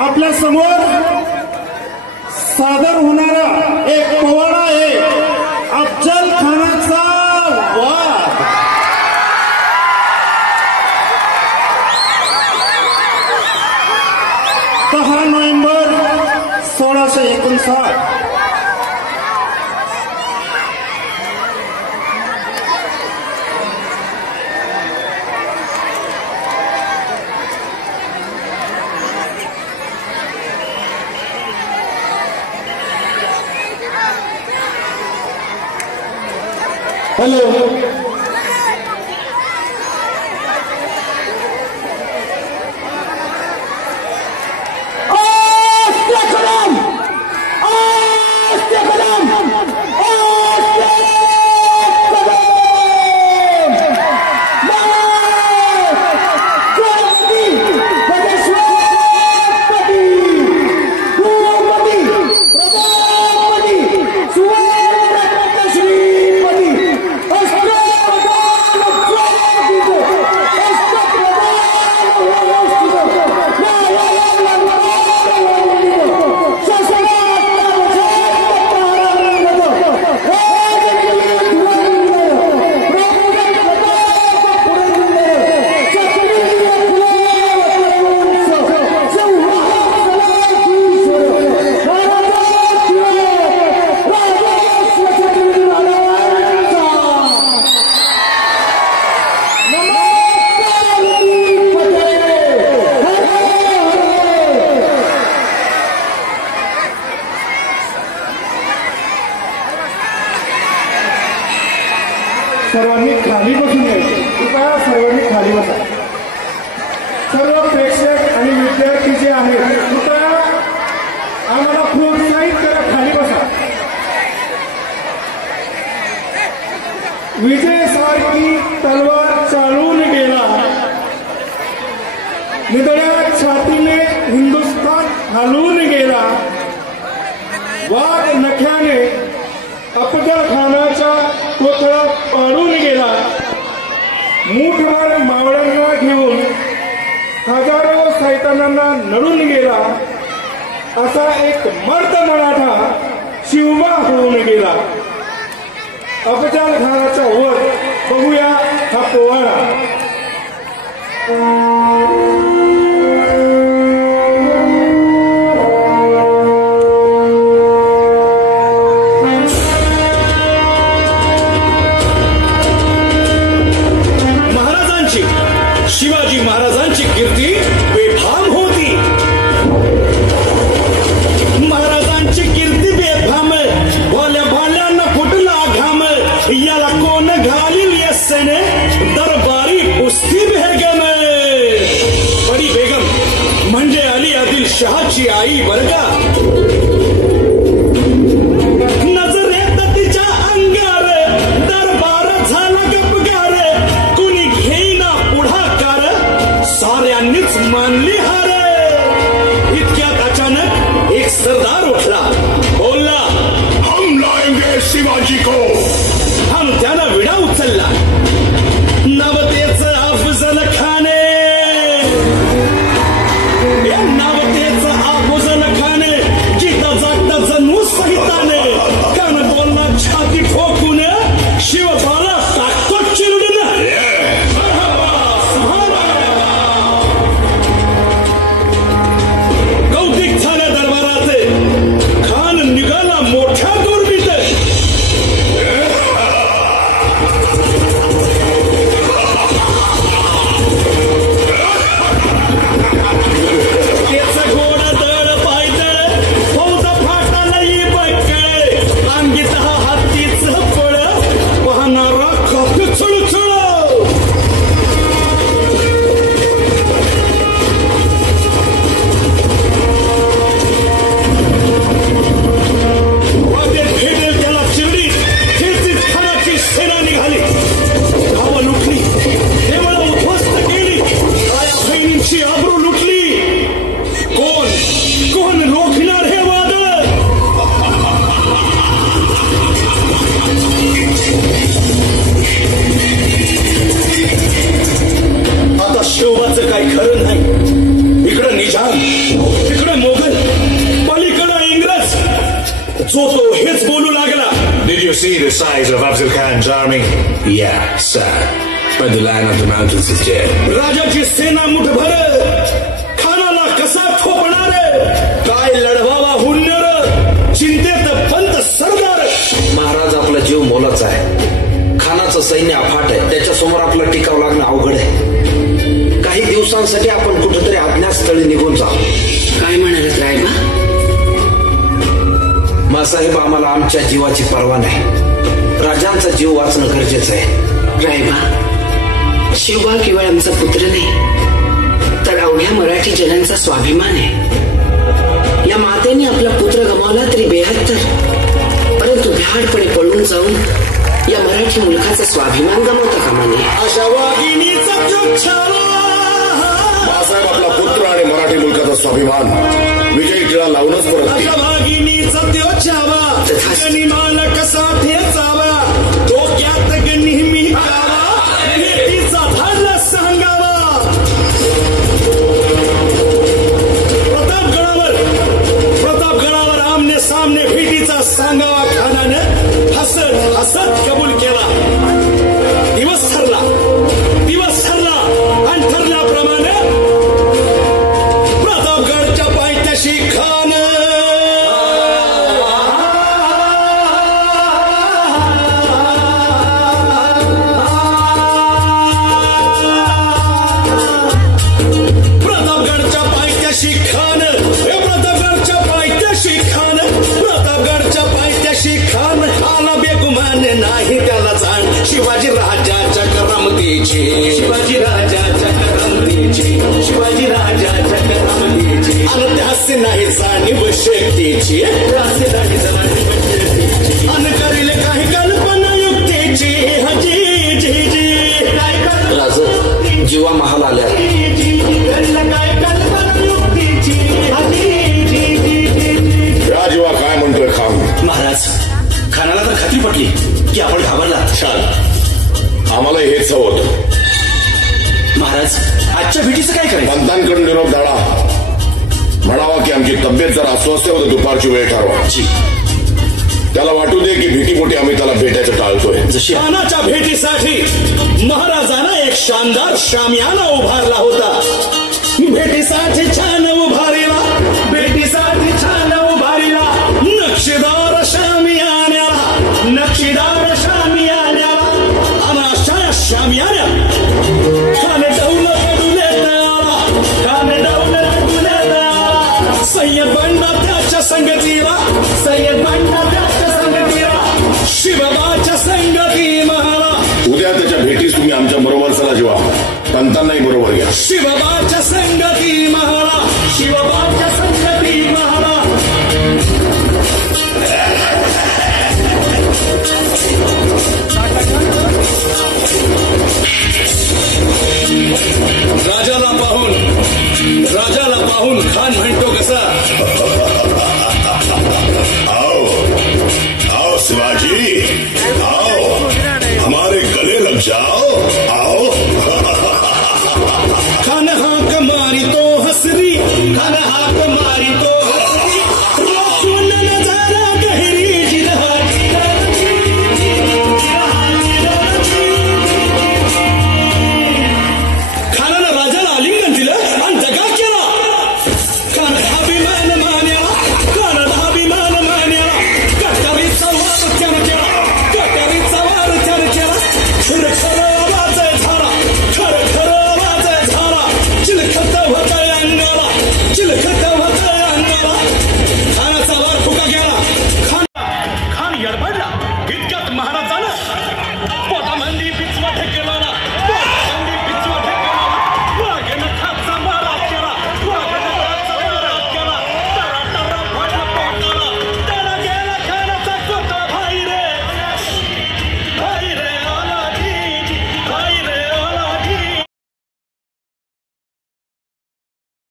आपल्या समोर सादर होणारा एक पोवाडा आहे अफजल खानाचा वाद। 10 नोव्हेंबर 1659। हेलो सर्वांनी खाली बसून यायचे। कृपया सर्वांनी खाली बसा। सर्व प्रेक्षक आणि विद्यार्थी जे आहेत कृपया आम्हाला प्रोत्साहित करा, खाली बसा। विजयासारखी तलवार चालून गेला, निधड्या छातीने हिंदुस्थान हलवून गेला, वाघ नख्याने अफजल खानाच्या कोथळात पाडून गेला, मूठभर मावळ्यांना घेऊन हजारो सैतानांना नडून गेला, असा एक मर्द मराठा शिवबा होऊन गेला। अफजल खानाचा वध बघूया हा पोवाडा। शिवाजी महाराजांची कीर्ती बेफाम होती। महाराजांची कीर्ती बेफाम, भोल्या भाल्यांना फुटला घाम, याला कोण घालील यस्सेने दरबारी कुस्ती बेगम। बडी बेगम म्हणजे अली आदिल शहाची आई बरगा। नजरेत तिच्या अंगार दरबार झाला गपगार, कुणी घेईना पुढाकार, साऱ्यांनीच मानली हार। इतक्यात अचानक एक सरदार उठला, बोलला, हम लाएंगे शिवाजी को। हम त्यानं विडा उचलला, नवतेच अफजल खाने, नवतेच अफजल खाने, जिता जागता जणू सहिताने, कान बोलला छाती ठोकून, शिवबाला टाकतो चिरडून। कौतिक झाल्या दरबाराचे, खान निघाला मोठ्या दुर्बीत। त्याचा घोडा दळ जो तो हेच बोलू लागला. Did you see the size of Afzal Khan's army? Yeah, sir. But the Lion of the Mountains is dead. राजाची सेना मुठभर खानाला कसा थोपणार, काय लढवावा हुन्नर, चिंतेत पंत सरदार. महाराज आपला जीव मोलाचा आहे, खानाचं सैन्य अफाट आहे, त्याच्यासमोर आपलं टिकाव लागणं अवघड आहे. काही दिवसांसाठी आपण कुठेतरी अज्ञातस्थळी निघून जाऊ. काय म्हणालात रायबा? मासाहेब, आम्हाला आमच्या जीवाची पर्वा नाही, राजांचा जीव वाचणं गरजेचं आहे. रायबा, शिवबा केवळ आमचा पुत्र नाही तर अवघ्या मराठी जनांचा स्वाभिमान आहे. या मातेने आपला पुत्र गमावला तरी बेहत्तर, परंतु भ्याडपणे पळून जाऊन या मराठी मुलखाचा स्वाभिमान गमावता कामा नये. अशा वाघिणीचा जो छावा, बाळासाहेब आपला पुत्र आणि मराठी मुलकाचा स्वाभिमान विजयी टिळा लावूनच परत अशा वाघिणीचा त्यो छावा, गनिमाला कसा ठेचावा, डोक्यात नेहमी कावा, भेटीचा धाडला सांगावा. प्रतापगडावर आमने सामने भेटीचा सांगावा खानानं हसत हसत कबूल केला. दिवस ठरला आणि ठरल्याप्रमाणे प्रतापगडच्या पायथ्याशी खान आला बेगुमान नाही त्याला जाण. शिवाजी राजाच्या करामतीची, शिवाजी राजाच्या करामतीची, शिवाजी राजाच्या करामतीची, आणि त्यासे नाही जाणीव शक्तीची, त्यासे नाही जाणीव शक्तीची, आणि करील काही कल्पना युक्तीची. हजी जी जी राज, जीवा महाल आल्या, काय कल्पना युक्तीची. राजीवा काय म्हणतोय खान? महाराज, खानाला तर खात्री पटली की आपण घाबरला. छान, आम्हाला हेच हवं होतं. महाराज, आजच्या भेटीचं काय करायचं? पंतांकडून निरोप धाडा, म्हणावा की आमची तब्येत जरा अस्वस्थ होतं, दुपारची वेळ ठरवा. त्याला वाटू दे की भीतीपोटी आम्ही त्याला भेटायचं टाळतोय. जशी खानाच्या भेटीसाठी महाराजांना एक शानदार शामियाना उभारला होता. भेटीसाठी छान उभारीला, भेटीसाठी छान उभारीला, नक्षीदार शामियान्याला, नक्षीदार शामियान्याला, आणि अशा शामियान्या खान डौलत डुलेला, खान डौलत डुलेला. सय्यद बंडा त्याच्या संगतीला, सय्यद बंडा त्याच्या संगतीला, शिवबाच्या संगती महारा. उद्या त्याच्या भेटीस तुम्ही आमच्या बरोबर चला जीवा, पंतांनाही बरोबर घ्या. शिवबाच्या संगती महारा, शिवबाच्या संगती महारा. राजाला पाहून खान म्हणतो कसा, आओ आओ शिवाजी, आओ हमारे गले लग जाओ, आओ. खान हाक मारी तो हसरी, खान हाक मारी तो हसरी, रोशून नजारा गहरी जिरहा. खानानं राजाला आलिंगन दिलं आणि दगा केला. खानाला अभिमान मान्याला, खानाला अभिमान मान्याला, कटारीचा वार त्यानं केला, कटारीचा वार त्यानं केला. खरं आवाज झाला, खरं आवाज झाला, चिलखत होतंय अंगाला, चिलखत होतंय अंगाला. खानाचा वार फुका गेला. खान यडबडला. इतक्यात महाराजानं पोटामंदी पिचवा ठेकेला.